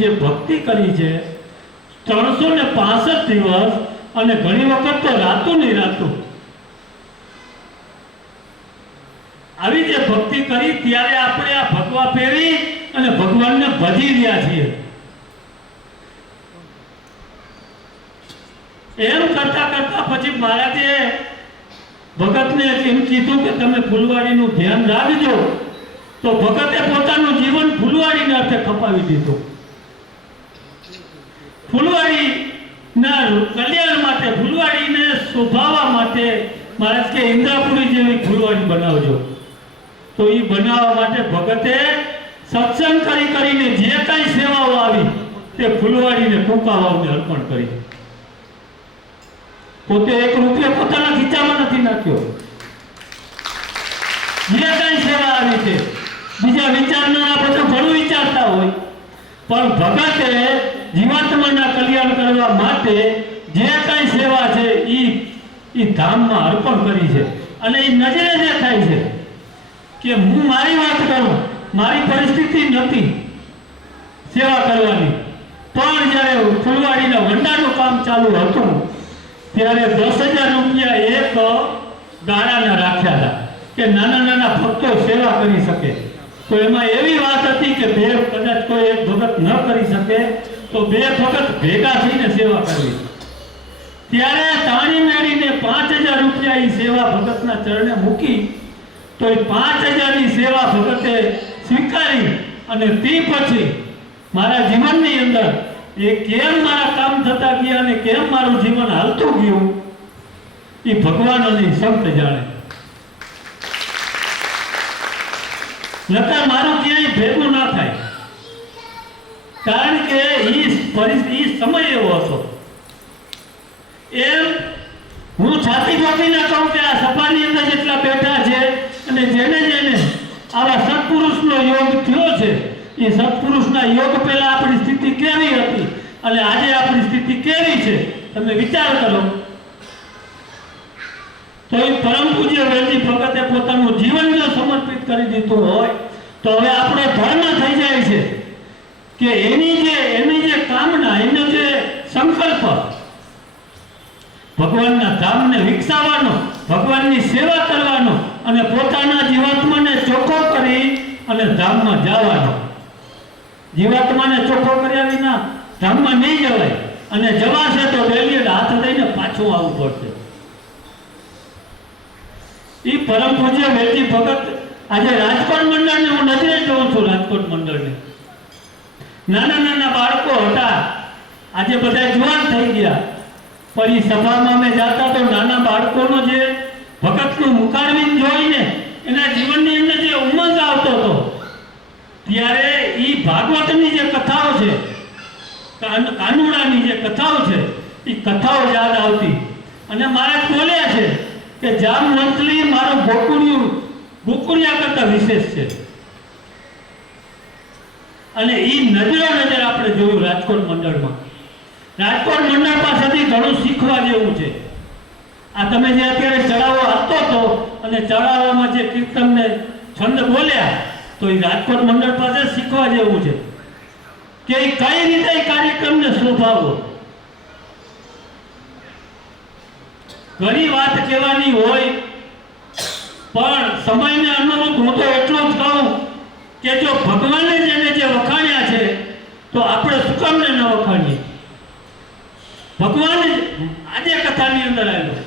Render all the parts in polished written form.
જે ભક્તિ કરી છે 365 દિવસ અને ઘણી વખત તો રાતું ની રાતું આવી જે ભક્તિ કરી ત્યારે આપણે આ ભગવા પહેરી અને ભગવાનને ભજી રહ્યા છીએ। એમ કરતા કરતા પછી મહારાજે ભગતને એમ કીધું કે તમે ફૂલવાડીનું ધ્યાન રાખજો। તો ભગતે પોતાનું જીવન ફૂલવાડીને અર્થે ખપાવી દીધું। ફૂલવાડીના કલ્યાણ માટે, ફૂલવાડીને શોભાવવા માટે મહારાજ કે ઇન્દ્રાપુરી જેવી ફૂલવાડી બનાવજો। તો એ બનાવવા માટે ભગતે સત્સંગ કરીને જે કઈ સેવાઓ આવી તે ફૂલવાડીને કુંકાવાઓને અર્પણ કરી। પોતે 1 રૂપિયો પોતાના ખીચામાં નથી નાખ્યો। જે કઈ સેવા આવી છે બીજા વિચારનારા બધા ઘણું વિચારતા હોય, પણ ભગતે જીવાત્માના કલ્યાણ કરવા માટે જે કઈ સેવા છે એ ધામમાં અર્પણ કરી છે। અને એ નજરે જે થાય છે કે હું મારી વાત કરું, મારી પરિસ્થિતિ નથી સેવા કરવાની, પણ જ્યારે ફૂલવાડીના વંડાનું કામ ચાલુ હતું ત્યારે 10,000 રૂપિયા એક ગાળાના રાખ્યા હતા કે નાના નાના ભક્તો સેવા કરી શકે। તો એમાં એવી વાત હતી કે બે કદાચ કોઈ એક ભગત ન કરી શકે તો 2 ભગત ભેગા થઈને સેવા કરવી। ત્યારે તાણી મેળીને 5,000 રૂપિયા એ સેવા ભગતના ચરણે મૂકી। તો એ 5,000 ની સેવા ભગતે સ્વીકારી અને તે પછી મારા જીવનની અંદર એ કેમ મારા કામ થતા ગયા અને કેમ મારું જીવન હાલતું ગયું એ ભગવાન અને સંત જાણે। નકર મારું ક્યાંય ભેગું ના થાય, કારણ કે એ સમય એવો હતો। એમ હું છાતી ઠોકીને કહું કે આ સભાની અંદર જેટલા બેઠા છે અને જેને જેને આવા સત્પુરુષનો યોગ થયો છે એ સત્પુરુષના યોગ પહેલા આપણી સ્થિતિ કેવી હતી અને આજે આપણી સ્થિતિ કેવી છે તમે વિચાર કરો। તો એ પરમ પૂજ્ય વેલજી ભગતે પોતાનું જીવન જો સમર્પિત કરી દીધું હોય તો હવે આપણો ધર્મ થઈ જાય છે કે એની જે કામના, એનો જે સંકલ્પ ભગવાનના ધામને વિકસાવવાનો, ભગવાનની સેવા કરવાનો અને પોતાના જીવાત્માને ચોખ્ખો કરી અને ધામમાં જવાનો। જીવાત્માને ચોખ્ખો કર્યા વિના ધામમાં નહીં જવાય, અને જવાશે તો ડેલી હાથ લઈને પાછું આવવું પડશે। એ પરમ પૂજ્ય વેલજી ભગત આજે રાજકોટ મંડળને હું નજરે જોઉં છું। રાજકોટ મંડળને નાના નાના બાળકો હતા, આજે બધા જુવાન થઈ ગયા, પણ એ સભામાં અમે જતા તો નાના બાળકોનો જે ભગતનું મુખારવિંદ જોઈને એના જીવનની અંદર જે ઉમંગ આવતો હતો ત્યારે એ ભાગવતની જે કથાઓ છે, કાનુડાની જે કથાઓ છે એ કથાઓ યાદ આવતી। અને મારા બોલ્યા છે કે જામ વંથલી મારું ગોકુળિયા કરતા વિશેષ છે। અને એ નજર આપણે જોયું રાજકોટ મંડળમાં। રાજકોટ મંડળ પાસેથી ઘણું શીખવા જેવું છે। આ તમે જે અત્યારે ચડાવો આપતો હતો અને ચડાવવામાં જે કીર્તનને છંદ બોલ્યા તો એ રાજકોટ મંડળ પાસે શીખવા જેવું છે કે કઈ રીતે કાર્યક્રમને શોભાવવો। ઘણી વાત કહેવાની હોય પણ સમયને અનુરૂપ હું તો એટલું જ કહું કે જો ભગવાને જેને જે વખાણ્યા છે તો આપણે શું કામ ન વખાણીએ। ભગવાન આજે કથાની અંદર આવ્યું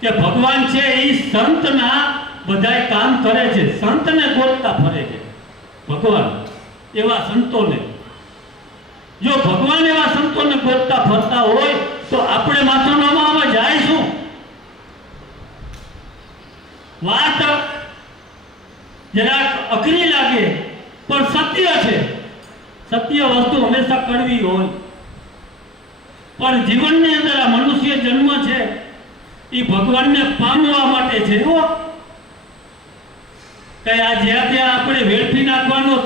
કે ભગવાન છે એ સંતના બધાય કામ કરે છે, સંતને ગોતતા ફરે છે ભગવાન। એવા સંતોને, જો ભગવાન એવા સંતોને ગોતતા ફરતા હોય તો આપણે માથું નમાવા જાયશું। વાત જરાક અઘરી લાગે પણ સત્ય છે। સત્ય વસ્તુ હંમેશા કડવી હોય, પણ જીવનની અંદર આ મનુષ્ય જન્મ છે એ ભગવાનને પામવા માટે છે। કે આ જ્યાં ત્યાં આપણે વેડફી નાખવાનો,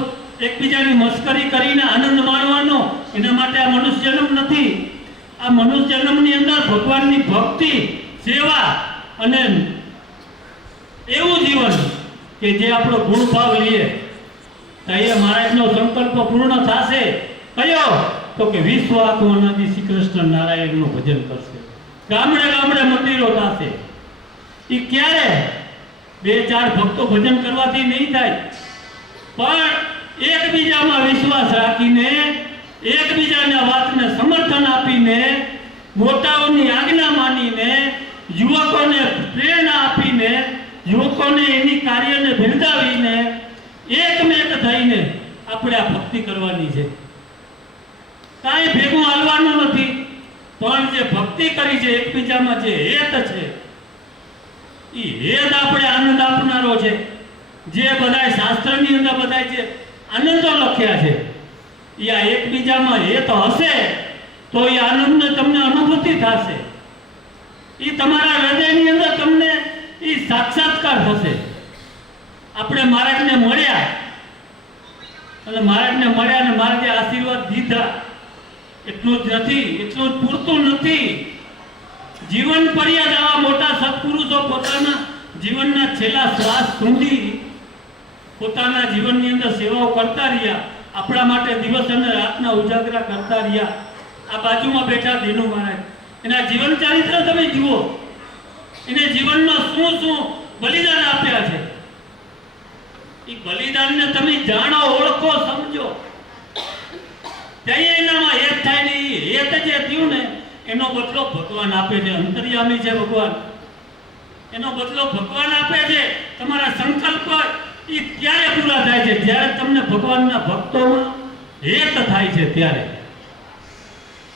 એકબીજાની મસ્કરી કરીને આનંદ માણવાનો, એના માટે આ મનુષ્ય જન્મ નથી। આ મનુષ્ય જન્મની અંદર ભગવાનની ભક્તિ, સેવા અને એવું જીવન કે જે આપણો ગુણભાવ લઈએ। તો એ મહારાજનો સંકલ્પ પૂર્ણ થશે. કયો? તો કે વિશ્વ આખું અનાદિ શ્રી કૃષ્ણ નારાયણનું ભજન કરશે. ગામડે ગામડે મંદિરો થશે. એ ક્યારે? 2-4 ભક્તો ભજન કરવાથી નહીં થાય, પણ એકબીજામાં વિશ્વાસ રાખીને, એકબીજાના વાતને સમર્થન આપીને, મોટાઓની આજ્ઞા માનીને, યુવકોને પ્રેરણા આપીને, યુવકોને એની કાર્યને બિરદાવીને એકમેક થઈને આપણે આ ભક્તિ કરવાની છે. કાંઈ ભેગું હાલવાનું નથી, પણ જે ભક્તિ કરી છે એકબીજામાં જે હેત છે એ હેત આપણે આનંદ આપનારો છે. જે બધાય શાસ્ત્રની અંદર બધાય જે આનંદો લખ્યા છે એ આ એકબીજામાં હેત હશે તો એ આનંદને તમને અનુભૂતિ થશે. એ તમારા હૃદયની અંદર તમને એ સાક્ષાત્કાર થશે. આપણે મહારાજને મળ્યા અને મહારાજે આશીર્વાદ દીધા એટલું જ નથી, એટલું જ પૂરતું નથી. જીવન પર્યંત આવા મોટા સત્પુરુષો પોતાના જીવનના છેલ્લા શ્વાસ સુધી પોતાના જીવનની અંદર સેવાઓ કરતા રહ્યા. આપણા માટે દિવસ અને રાતના ઉજાગરા કરતા રહ્યા. આ બાજુમાં બેઠા દિનુ મહારાજ, એના જીવન ચરિત્ર તમે જુઓ. એને જીવનમાં શું શું બલિદાન આપ્યા છે. એ બલિદાનને તમે જાણો, ઓળખો, સમજો. ત્યાં એનામાં હેત થાય ને એ હેત જે થયું ને એનો બદલો ભગવાન આપે છે. અંતર્યામી છે ભગવાન, એનો બદલો ભગવાન આપે છે. તમારા સંકલ્પ એ ત્યારે પૂરા થાય છે જ્યારે તમને ભગવાનના ભક્તોમાં હેત થાય છે. ત્યારે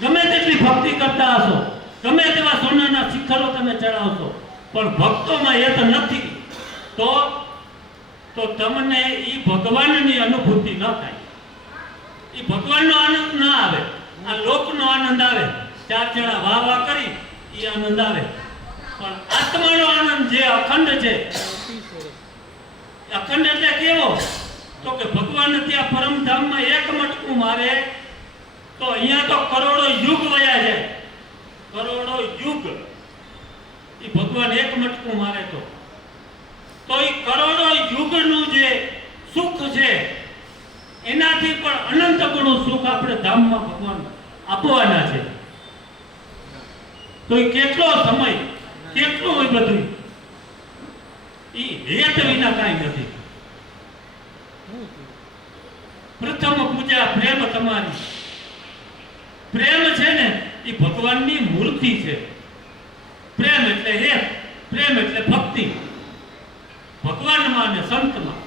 ગમે તેટલી ભક્તિ કરતા હશો, ગમે તેવા સોનાના શિખરો તમે ચડાવશો, પણ ભક્તોમાં હેત નથી તો તમને એ ભગવાનની અનુભૂતિ ન થાય. એ ભગવાનનો આનંદ ના આવે, આ લોકનો આનંદ આવે. 4 જણા વાહ વાહ કરી એ આનંદ આવે, પણ આત્માનો આનંદ જે અખંડ છે. અખંડ એટલે કેવો? તો કે ભગવાન ત્યાં પરમધામમાં એક મટકું મારે તો અહીંયા તો કરોડો યુગ વયા જાય. કરોડો યુગ એ ભગવાન એક મટકું મારે તો એ કરોડો યુગનું જે સુખ છે એનાથી પણ અનંત ગણું સુખ આપણે ધામમાં ભગવાન આપવાના છે. તો એ કેટલો સમય, કેટલું હોય બધું, એ હેત વિના કાંઈ નથી. પ્રથમ પૂજા પ્રેમ તમારી. પ્રેમ છે ને એ ભગવાનની મૂર્તિ છે. પ્રેમ એટલે હેત, પ્રેમ એટલે ભક્તિ. ભગવાનમાં અને સંતમાં.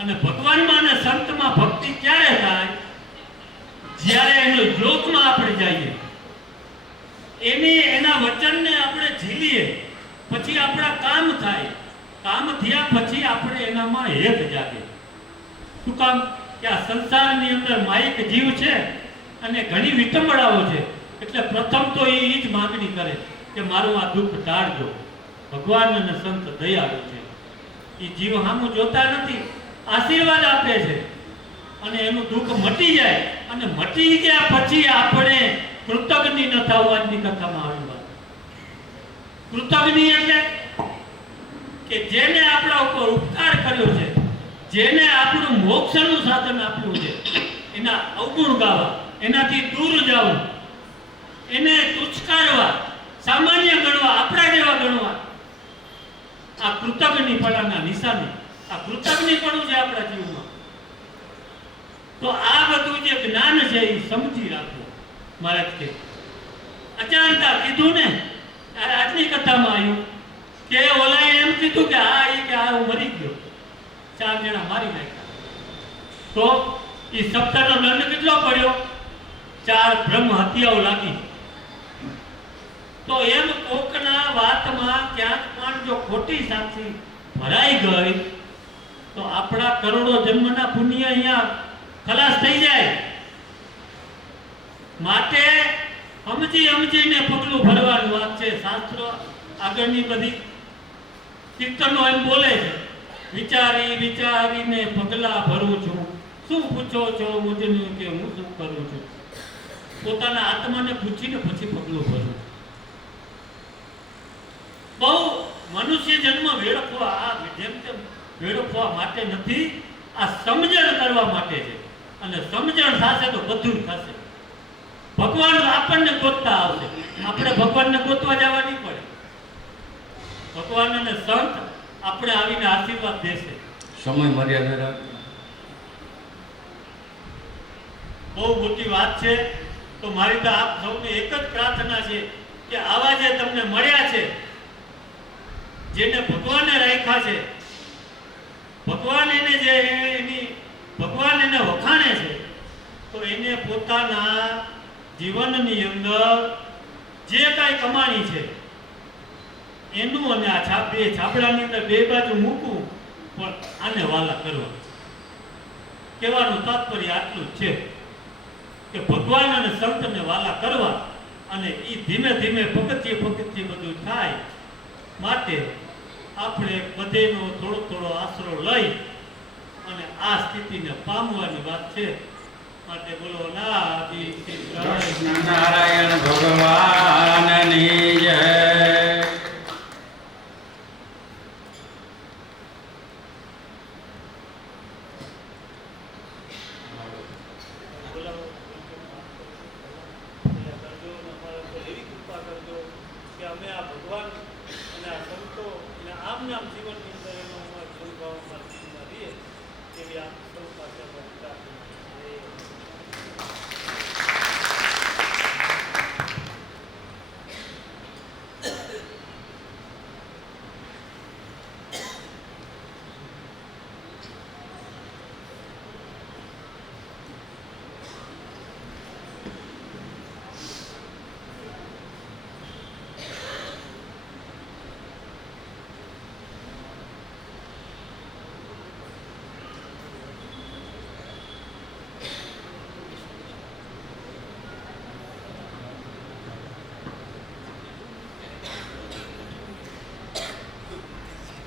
અને ભગવાનમાં અને સંતમાં ભક્તિ ક્યારે થાય? જ્યારે એનો યોગમાં આપણે જઈએ, એના વચનને આપણે ઝીલીએ, પછી આપણા કામ થાય. કામ થયા પછી આપણે એનામાં હેત જાગે. શું કામ? કે આ સંસારની અંદર માયિક જીવ છે અને ઘણી વિટંબણાઓ છે. એટલે પ્રથમ તો એ જ માંગણી કરે કે મારું આ દુઃખ ટાળજો. ભગવાન અને સંત દયાળુ છે. એ જીવ સામું જોતા નથી, આશીર્વાદ આપે છે અને એનું દુઃખ મટી જાય. અને મટી ગયા પછી આપણે કૃતજ્ઞ ન થવાની કથામાં આવી વાત. કૃતજ્ઞ એટલે કે જેને આપણા ઉપર ઉપકાર કર્યો છે, જેને આપણું મોક્ષનું સાધન આપ્યું છે, એના અવગુણ ગાવા, એનાથી દૂર જવું, એને તુચ્છકારવા, સામાન્ય ગણવા, આપણા જેવા ગણવા, આ કૃતજ્ઞપણાના નિશાની. આ કૃતજ્ઞપણું છે આપણા જીવનમાં. તો આ બધું જે જ્ઞાન છે એ સમજી રાખો. મહારાજ કે અચાનતા કીધું ને, આજની કથામાં આવ્યું કે ઓલાએ એમ કીધું કે આ હું મરી ગયો. 4 જણા મારી નાખ્યા. તો એ સપ્તાહનો દંડ કેટલો પડ્યો? 4 બ્રહ્મ હત્યાઓ લાગી. તો એમ કોકના વાતમાં ક્યાંક પણ જો ખોટી સાક્ષી ભરાઈ ગઈ તો આપણા કરોડો જન્મના પુણ્ય અહીંયા ખલાસ થઈ જાય. માટે સમજીને પગલું ભરવાની વાત છે. શાસ્ત્રો આગળની બધી કીર્તનો એમ બોલે છે, વિચારીને પગલા ભરું છું, શું પૂછો છો મુજને કે હું શું કરું છું. પોતાના આત્માને પૂછીને પછી પગલું ભરું. બહુ મનુષ્ય જન્મ વેડફવા, જેમ તેમ વેડફવા માટે નથી, આ સમજણ કરવા માટે છે. અને સમજણ થશે તો બધું થશે. ભગવાન આપણને ગોતતા આવશે, આપણે ભગવાનને ગોતવા જવા નહીં પડે. ભગવાન અને સંત આપણે આવીને આશીર્વાદ દેશે. સમય મર્યાદા બહુ મોટી વાત છે. તો મારી તો આપ સૌને એક જ પ્રાર્થના છે કે આવા જે તમને મળ્યા છે, જેને ભગવાને રાખ્યા છે, ભગવાન એને જે ભગવાન એને વખાણે છે, તો એને પોતાના જીવનની અંદર જે કાંઈ કમાણી છે એનું અને આ બે છાપડાની અંદર બે બાજુ મૂકવું, પણ આને વાલા કરવા. કહેવાનું તાત્પર્ય આટલું જ છે કે ભગવાન અને સંતને વાલા કરવા, અને એ ધીમે ધીમે પગથિયે બધું થાય. માટે આપણે બધેનો થોડો થોડો આશરો લઈ અને આ સ્થિતિને પામવાની વાત છે. માટે બોલો કૃષ્ણ નારાયણ ભગવાનની જય. અમે આ ભગવાન અને આ સંતો અને આમ નામ જીવનની અંદર એનો સ્વભાવમાં રહીએ એવી આપ સૌ પાસે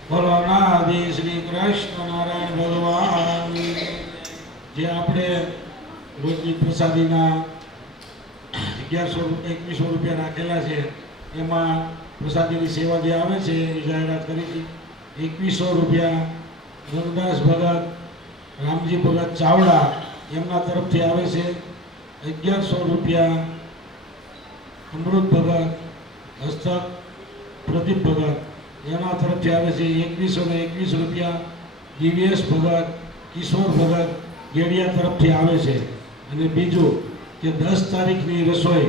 બોલો નાદિ શ્રી કૃષ્ણ નારાયણ ભગવાન. જે આપણે રોજની પ્રસાદીના 2100 રૂપિયા રાખેલા છે, એમાં પ્રસાદીની સેવા જે આવે છે એ જાહેરાત કરી હતી. 2100 રૂપિયા રંગદાસ ભગત, રામજી ભગત ચાવડા એમના તરફથી આવે છે. 1100 રૂપિયા અમૃત ભગત, હસ્તક પ્રદીપ ભગત એના તરફથી આવે છે. 2121 રૂપિયા દિવ્યેશ ભગત, કિશોર ભગત ગેડિયા તરફથી આવે છે. અને બીજું કે 10 તારીખની રસોઈ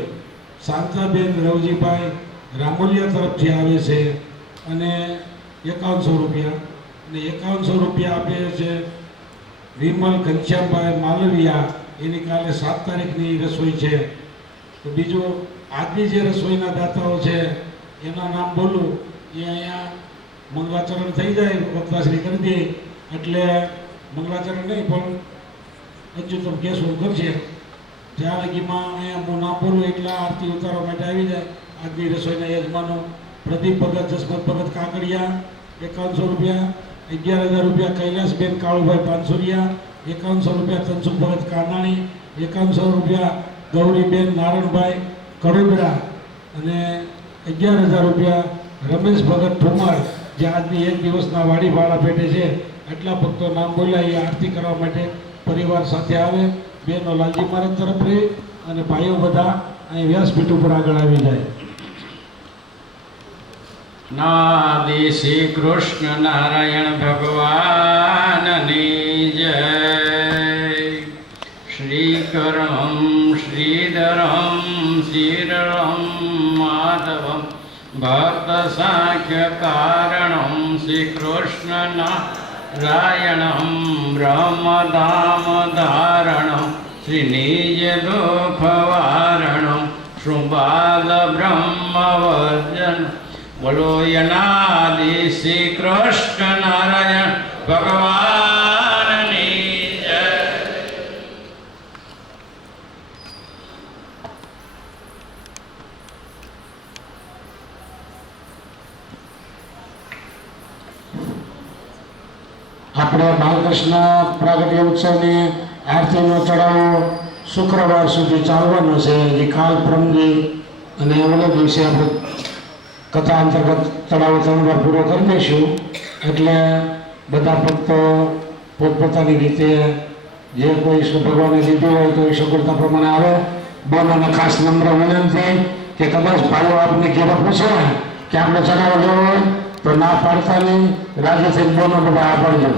શાંતાબેન રવજીભાઈ રામોલિયા તરફથી આવે છે અને 5100 રૂપિયા. અને 5100 રૂપિયા આપે છે વિમલ ઘનશ્યામભાઈ માલવિયા, એની કાલે 7 તારીખની રસોઈ છે. તો બીજું આજની જે રસોઈના દાતાઓ છે એના નામ બોલું એ અહીંયા મંગલાચરણ થઈ જાય, વક્તાશ્રી કરી દે એટલે મંગલાચરણ નહીં પણ અચ્યુતમ કેશવ કરશે. જ્યાં લગીમાં અહીંયા હું નામ બોલું એટલા આરતી ઉતારવા માટે આવી જાય. આજની રસોઈના યજમાનો પ્રદીપ ભગત, જસમત ભગત કાકડિયા 5100 રૂપિયા, 11000 રૂપિયા કૈલાસબેન કાળુભાઈ પાનસુરિયા, 5100 રૂપિયા તનસુખ ભગત કાનાણી, 5100 રૂપિયા ગૌરીબેન નારણભાઈ કડોદરા અને 11000 રૂપિયા રમેશ ભગત ઠુમાર, જે આજની એક દિવસના વાડી ભાડા પેટે છે. એટલા ભક્તો નામ બોલ્યા એ આરતી કરવા માટે પરિવાર સાથે આવે. બેનો લાલજી મહારાજ તરફ રહી અને ભાઈઓ બધા અહીં વ્યાસપીઠ ઉપર આગળ આવી જાય. નાદિ શ્રી કૃષ્ણ નારાયણ ભગવાનની જય. શ્રીકરમ શ્રીધરમ શ્રીરમ માધવમ ભક્ત સાખ્ય કારણમ શ્રી કૃષ્ણ નારાયણમ બ્રહ્મધામ ધારણમ શ્રી નિજ દુઃખવારણમ શુભાલ બ્રહ્મવર્જન. બોલો યનાદિ શ્રી કૃષ્ણ નારાયણ ભગવાનની જય. આપણે બાલકૃષ્ણ પ્રાગટ્ય ઉત્સવની આરતીનો ચડાવો શુક્રવાર સુધી ચાલવાનો છે. જે કાલ પ્રમદી અને ઓલા દિવસે આપણે કથા અંતર્ગત ચડાવો 3 વાર પૂરો કરી દઈશું. એટલે બધા ભક્તો પોતપોતાની રીતે જે કોઈ ઈશ્વર ભગવાને દીધું હોય તો એ સગવડતા પ્રમાણે આવે. બોલોને ખાસ નમ્ર વિનંતી કે કદાચ ભાઈઓ આપને ઘેરે પૂછે કે આપણે ચડાવવા જવો હોય તો ના પાડતા નહીં, રાજી થઈને બોલો બધા આ પાડજો.